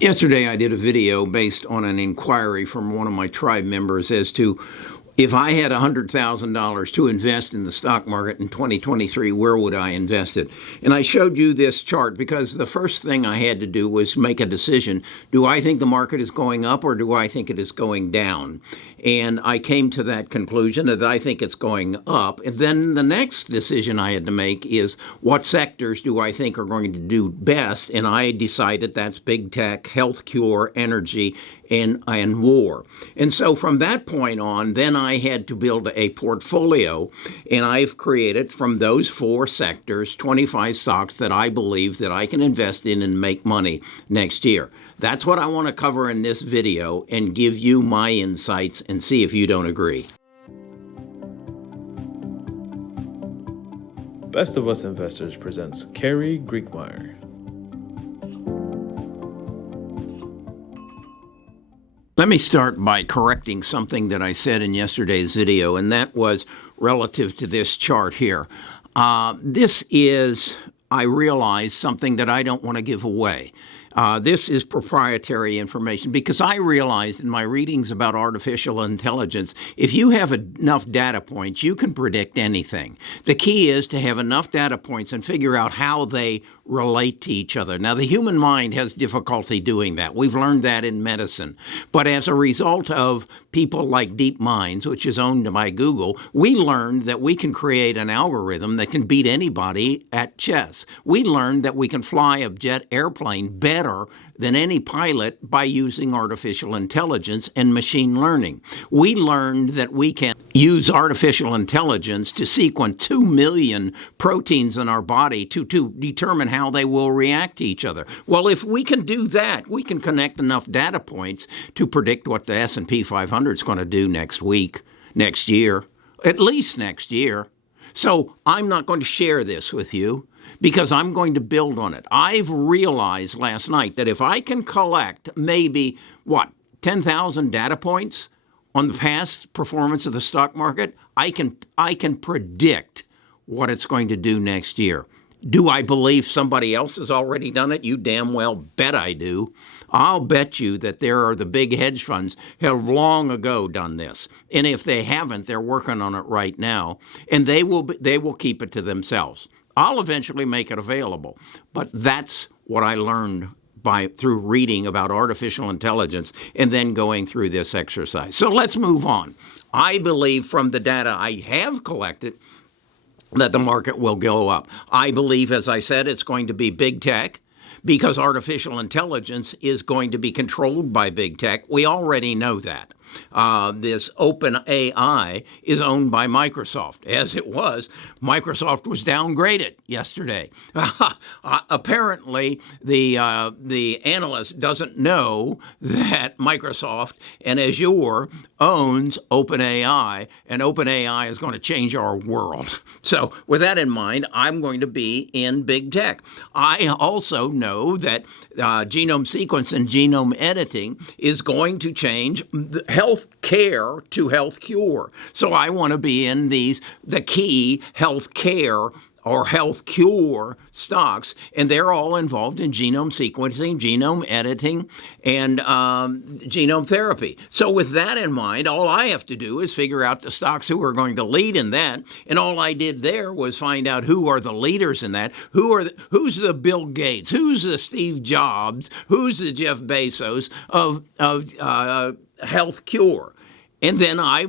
Yesterday, I did a video based on an inquiry from one of my tribe members as to if I had $100,000 to invest in the stock market in 2023, where would I invest it? And I showed you this chart because the first thing I had to do was make a decision. Do I think the market is going up or do I think it is going down? And I came to that conclusion that I think it's going up. And then the next decision I had to make is what sectors do I think are going to do best? And I decided that's big tech, health cure, energy, and war. And so from that point on, then I had to build a portfolio, and I've created from those four sectors 25 stocks that I believe that I can invest in and make money next year. That's what I want to cover in this video and give you my insights and see if you don't agree. Best of Us Investors presents Carrie Griegmeyer. Let me start by correcting something that I said in yesterday's video, and that was relative to this chart here. This is, I realize, something that I don't want to give away. This is proprietary information because I realized in my readings about artificial intelligence, if you have enough data points, you can predict anything. The key is to have enough data points and figure out how they relate to each other. Now, the human mind has difficulty doing that. We've learned that in medicine. But as a result of people like DeepMinds, which is owned by Google, we learned that we can create an algorithm that can beat anybody at chess. We learned that we can fly a jet airplane better than any pilot by using artificial intelligence and machine learning. We learned that we can use artificial intelligence to sequence 2 million proteins in our body to determine how they will react to each other. Well, if we can do that, we can connect enough data points to predict what the S&P 500 is going to do next week, next year, at least next year. So I'm not going to share this with you, because I'm going to build on it. I've realized last night that if I can collect maybe, 10,000 data points on the past performance of the stock market, I can predict what it's going to do next year. Do I believe somebody else has already done it? You damn well bet I do. I'll bet you that there are the big hedge funds have long ago done this. And if they haven't, they're working on it right now. And they will keep it to themselves. I'll eventually make it available, but that's what I learned through reading about artificial intelligence and then going through this exercise. So let's move on. I believe from the data I have collected that the market will go up. I believe, as I said, it's going to be big tech because artificial intelligence is going to be controlled by big tech. We already know that. This OpenAI is owned by Microsoft. As it was, Microsoft was downgraded yesterday. Apparently, the analyst doesn't know that Microsoft and Azure owns OpenAI, and OpenAI is going to change our world. So with that in mind, I'm going to be in big tech. I also know that genome sequence and genome editing is going to change health care to health cure. So I want to be in the key health care or health cure stocks, and they're all involved in genome sequencing, genome editing, and genome therapy. So with that in mind, all I have to do is figure out the stocks who are going to lead in that, and all I did there was find out who are the leaders in that, who's the Bill Gates, who's the Steve Jobs, who's the Jeff Bezos of health cure. And then I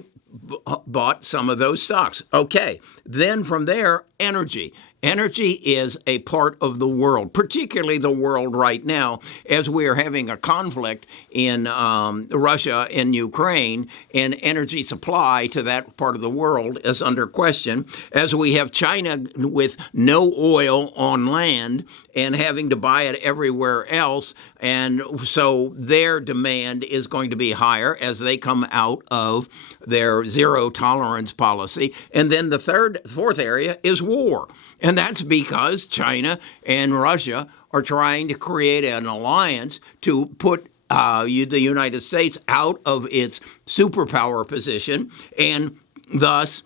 bought some of those stocks. Okay, then from there, energy. Energy is a part of the world, particularly the world right now, as we are having a conflict in Russia and Ukraine, and energy supply to that part of the world is under question, as we have China with no oil on land and having to buy it everywhere else. And so their demand is going to be higher as they come out of their zero tolerance policy. And then the fourth area is war. And that's because China and Russia are trying to create an alliance to put the United States out of its superpower position and thus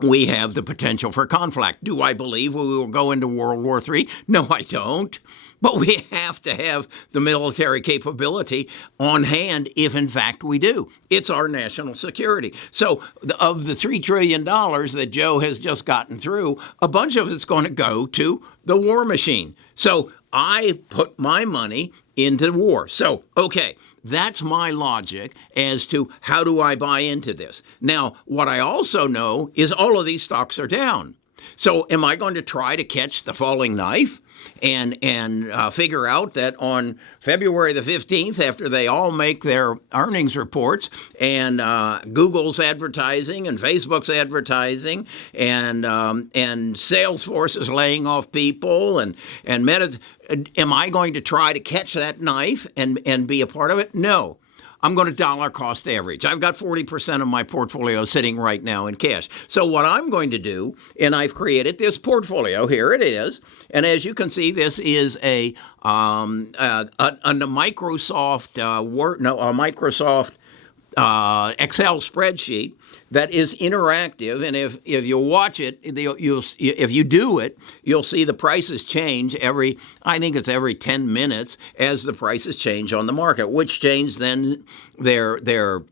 we have the potential for conflict. Do I believe we will go into World War III? No, I don't. But we have to have the military capability on hand if, in fact, we do. It's our national security. So of the $3 trillion that Joe has just gotten through, a bunch of it's going to go to the war machine. So I put my money into war. So, okay, that's my logic as to how do I buy into this. Now, what I also know is all of these stocks are down. So am I going to try to catch the falling knife and figure out that on February the 15th, after they all make their earnings reports and Google's advertising and Facebook's advertising and Salesforce is laying off people and Meta, am I going to try to catch that knife and be a part of it? No. I'm going to dollar cost average. I've got 40% of my portfolio sitting right now in cash. So what I'm going to do, and I've created this portfolio, here it is, and as you can see, this is a Microsoft Excel spreadsheet that is interactive, and if you watch it, if you do it, you'll see the prices change every 10 minutes as the prices change on the market, which change then their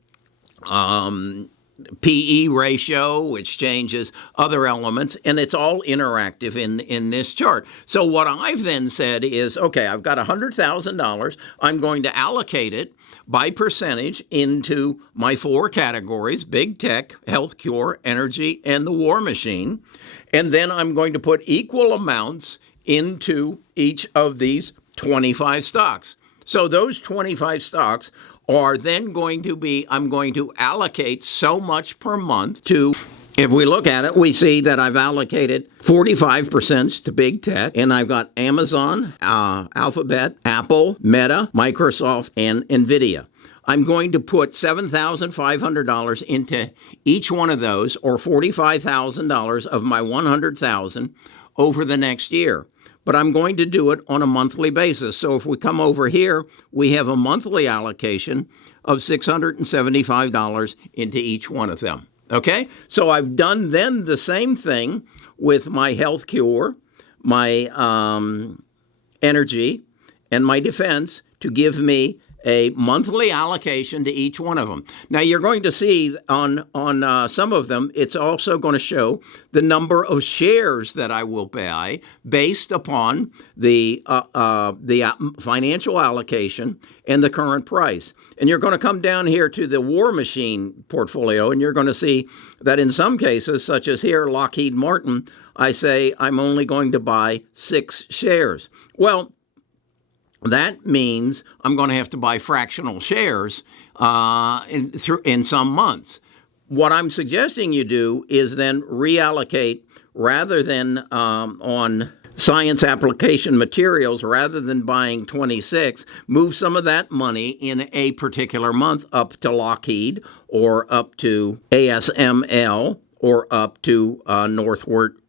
PE ratio, which changes other elements, and it's all interactive in this chart. So what I've then said is, okay, I've got $100,000. I'm going to allocate it by percentage into my four categories: big tech, healthcare, energy, and the war machine. And then I'm going to put equal amounts into each of these 25 stocks. So those 25 stocks are then going to be, I'm going to allocate so much per month to, if we look at it, we see that I've allocated 45% to big tech, and I've got Amazon, Alphabet, Apple, Meta, Microsoft, and NVIDIA. I'm going to put $7,500 into each one of those, or $45,000 of my $100,000 over the next year. But I'm going to do it on a monthly basis. So if we come over here, we have a monthly allocation of $675 into each one of them. Okay? So I've done then the same thing with my healthcare, my energy, and my defense to give me a monthly allocation to each one of them. Now, you're going to see on some of them, it's also going to show the number of shares that I will buy based upon the financial allocation and the current price. And you're going to come down here to the War Machine portfolio, and you're going to see that in some cases, such as here, Lockheed Martin, I say I'm only going to buy 6 shares. Well, that means I'm going to have to buy fractional shares in some months. What I'm suggesting you do is then reallocate rather than on science application materials, rather than buying 26, move some of that money in a particular month up to Lockheed or up to ASML or up to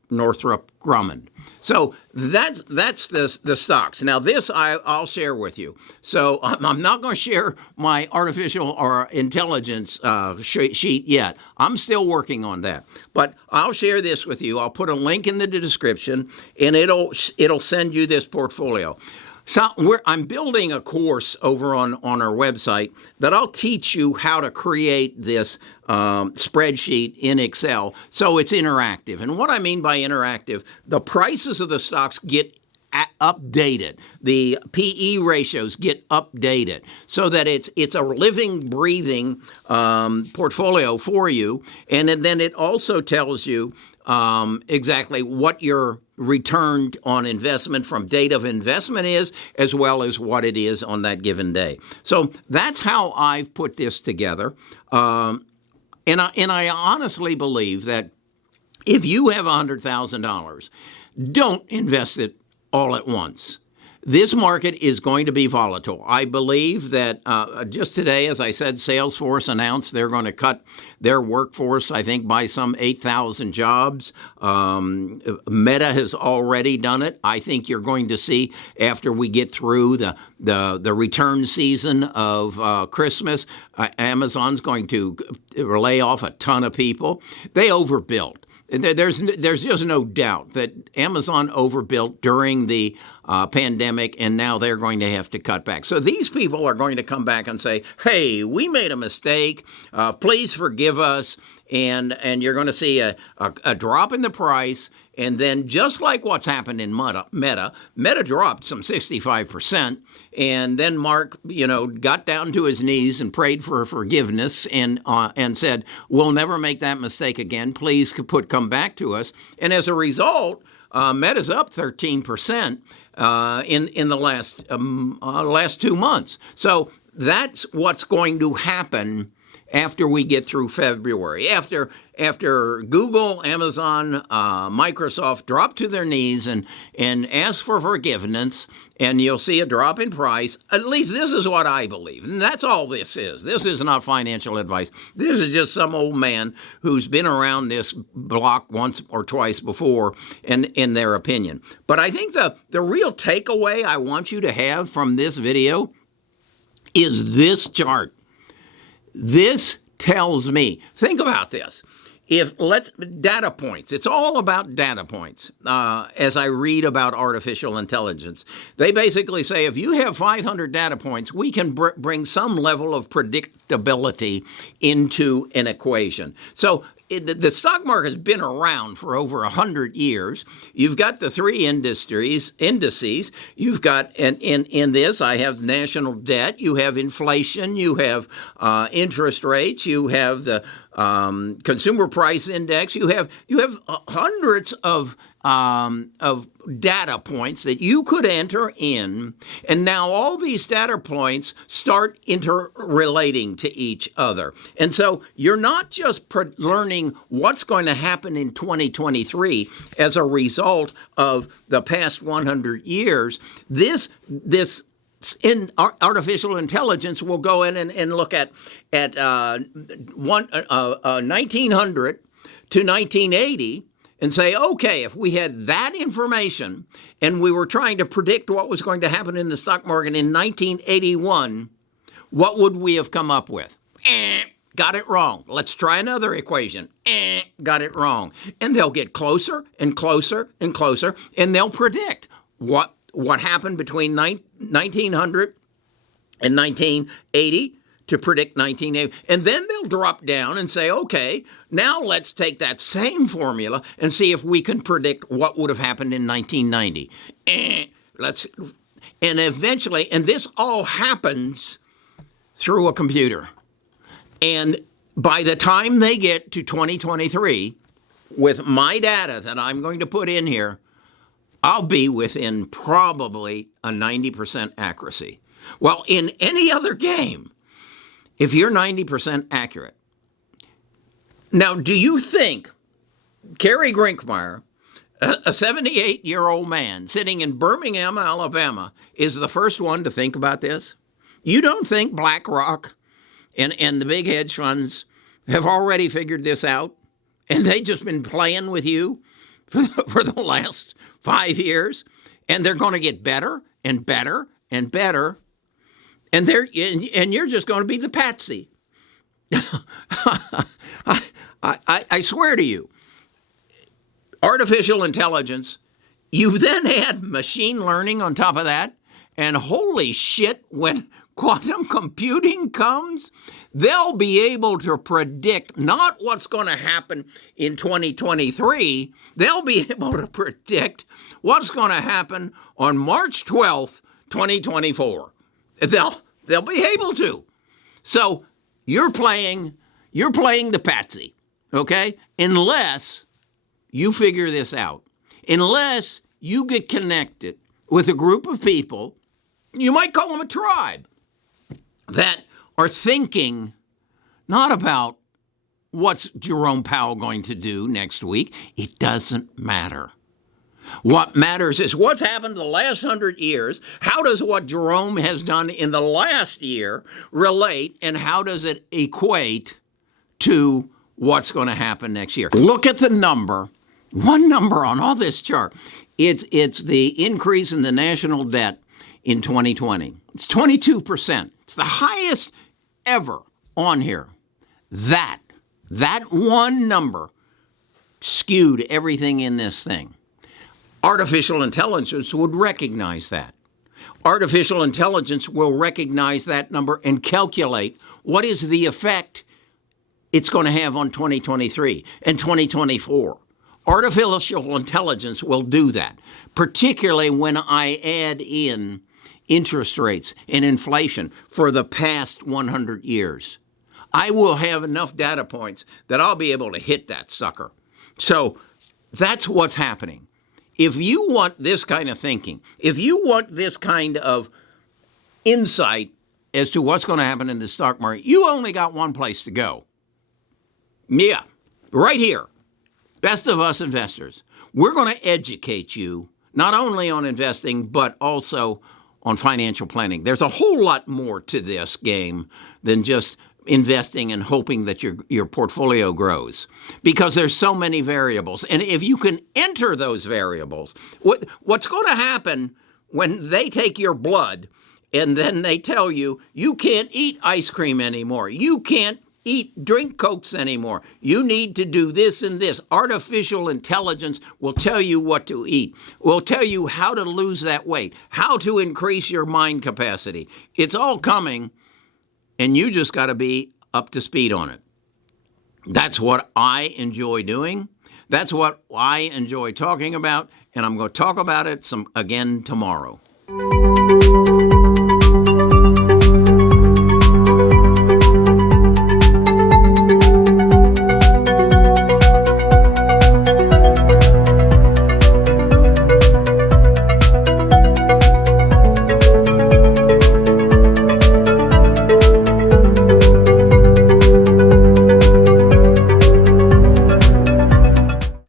Northrop Grumman. So that's the stocks. Now this I'll share with you. So I'm not going to share my artificial or intelligence sheet yet. I'm still working on that. But I'll share this with you. I'll put a link in the description, and it'll send you this portfolio. So I'm building a course over on our website that I'll teach you how to create this spreadsheet in Excel so it's interactive. And what I mean by interactive, the prices of the stocks get updated. The PE ratios get updated so that it's a living, breathing portfolio for you. And then it also tells you exactly what your return on investment from date of investment is, as well as what it is on that given day. So that's how I've put this together. And I honestly believe that if you have $100,000, don't invest it all at once. This market is going to be volatile. I believe that just today, as I said, Salesforce announced they're going to cut their workforce, I think, by some 8,000 jobs. Meta has already done it. I think you're going to see, after we get through the return season of Christmas, Amazon's going to lay off a ton of people. They overbuilt. There's just no doubt that Amazon overbuilt during the pandemic, and now they're going to have to cut back. So these people are going to come back and say, "Hey, we made a mistake. Please forgive us." And you're going to see a drop in the price. And then just like what's happened in Meta dropped some 65%. And then Mark, got down to his knees and prayed for forgiveness and said, "We'll never make that mistake again. Please come back to us." And as a result, Meta's up 13% in the last 2 months. So that's what's going to happen after we get through February, after Google, Amazon, Microsoft drop to their knees and ask for forgiveness, and you'll see a drop in price. At least this is what I believe, and that's all this is. This is not financial advice. This is just some old man who's been around this block once or twice before, and in their opinion. But I think the real takeaway I want you to have from this video is this chart. This tells me, think about this. Data points. It's all about data points. As I read about artificial intelligence, they basically say if you have 500 data points, we can bring some level of predictability into an equation. So the stock market has been around for over 100 years. You've got the three indices. You've got, in this, I have national debt. You have inflation. You have interest rates. You have the consumer price index. You have hundreds of data points that you could enter in, and now all these data points start interrelating to each other. And so you're not just learning what's going to happen in 2023 as a result of the past 100 years. This in artificial intelligence will go in and look at 1900 to 1980 and say, okay, if we had that information and we were trying to predict what was going to happen in the stock market in 1981, what would we have come up with? Got it wrong. Let's try another equation. Got it wrong. And they'll get closer and closer and closer, and they'll predict what happened between 1900 and 1980 to predict 1980. And then they'll drop down and say, okay, now let's take that same formula and see if we can predict what would have happened in 1990. And eventually, and this all happens through a computer. And by the time they get to 2023, with my data that I'm going to put in here, I'll be within probably a 90% accuracy. Well, in any other game, if you're 90% accurate. Now, do you think Kerry Grinkmeyer, a 78-year-old man sitting in Birmingham, Alabama, is the first one to think about this? You don't think BlackRock and the big hedge funds have already figured this out, and they've just been playing with you for the last 5 years, and they're going to get better and better and better, and you're just going to be the patsy. I swear to you, artificial intelligence, you then add machine learning on top of that, and holy shit, when quantum computing comes, they'll be able to predict not what's going to happen in 2023, they'll be able to predict what's going to happen on March 12th, 2024. They'll be able to. So you're playing the patsy, okay? Unless you figure this out. Unless you get connected with a group of people, you might call them a tribe, that are thinking not about what's Jerome Powell going to do next week. It doesn't matter. What matters is what's happened the last 100 years. How does what Jerome has done in the last year relate, and how does it equate to what's going to happen next year? Look at the number, one number on all this chart. It's the increase in the national debt in 2020. It's 22%. It's the highest ever on here. That one number skewed everything in this thing. Artificial intelligence would recognize that. Artificial intelligence will recognize that number and calculate what is the effect it's going to have on 2023 and 2024. Artificial intelligence will do that, particularly when I add in interest rates and inflation for the past 100 years. I will have enough data points that I'll be able to hit that sucker. So that's what's happening. If you want this kind of thinking, if you want this kind of insight as to what's going to happen in the stock market, you only got one place to go. Yeah, right here. Best of Us Investors. We're going to educate you not only on investing, but also on financial planning. There's a whole lot more to this game than just investing and hoping that your portfolio grows, because there's so many variables. And if you can enter those variables, what's going to happen when they take your blood and then they tell you, you can't eat ice cream anymore, you can't drink Cokes anymore, you need to do this and this. Artificial intelligence will tell you what to eat, will tell you how to lose that weight, how to increase your mind capacity. It's all coming, and you just got to be up to speed on it. That's what I enjoy doing. That's what I enjoy talking about, and I'm going to talk about it again tomorrow.